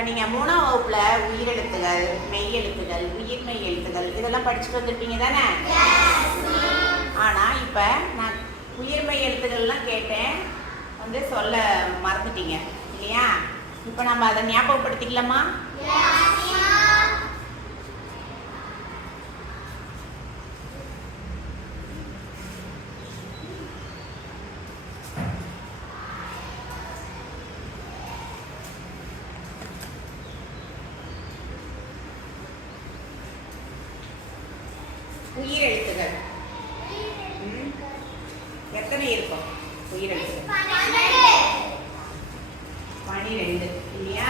இப்போ நீங்கள் 3ஆம் வகுப்பில் உயிரெழுத்துகள், மெய்யெழுத்துகள், உயிர்மெய் எழுத்துகள் இதெல்லாம் படிச்சுட்டு வந்திருப்பீங்க தானே? ஆனால் இப்போ நான் உயிர்மெய் எழுத்துக்கள்லாம் கேட்டேன், சொல்ல மறந்துட்டீங்க இல்லையா? இப்போ நம்ம அதை ஞாபகப்படுத்திக்கலாமா? உயிரெழுத்துகள் எத்தனை இருக்கும்? உயிரெழுத்துகள் 12 இல்லையா?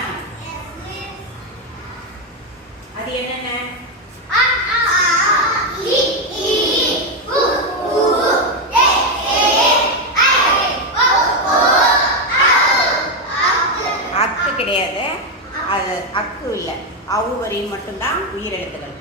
அது என்னென்ன? அக்கு கிடையாது, அது அக்கு இல்லை, அவு வரி மட்டும்தான் உயிரெழுத்துகள்.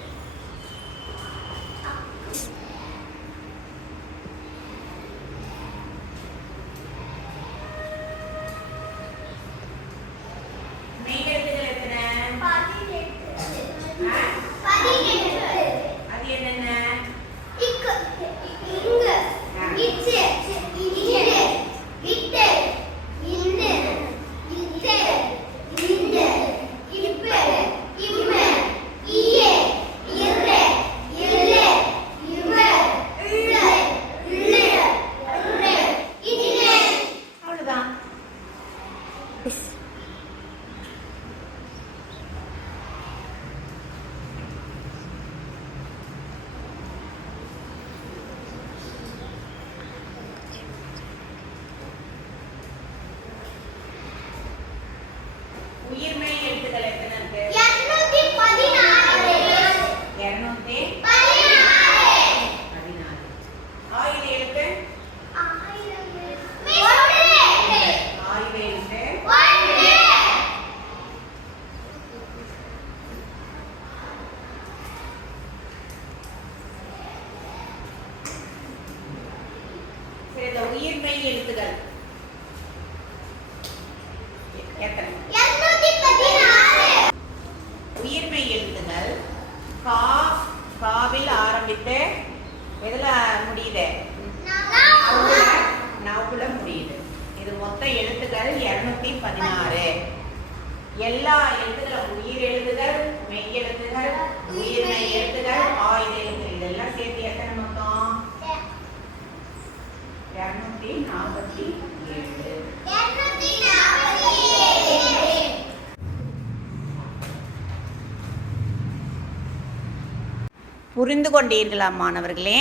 உயிர்மெய் எழுத்துக்கள் எத்தனை இருக்கு? 216. ஆயுத எழுத்து? ஆயுத எழுத்து சரி. இந்த உயிர்மெய் எழுத்துக்கள் எத்தனை? உயிர்மெய் எழுத்துகள் காவில் ஆரம்பித்து எதுல முடியுது? நவுல முடியுது. இது மொத்த எழுத்துக்கள் 216. எல்லா எழுத்துக்களும் உயிர் எழுத்துகள், மெய் எழுத்துகள், உயிர்மெய் எழுத்துகள், ஆயுத எழுத்துகள் இதெல்லாம் சேர்த்து எத்தனை மொத்தம்? 247. புரிந்து கொண்டீர்களா மாணவர்களே?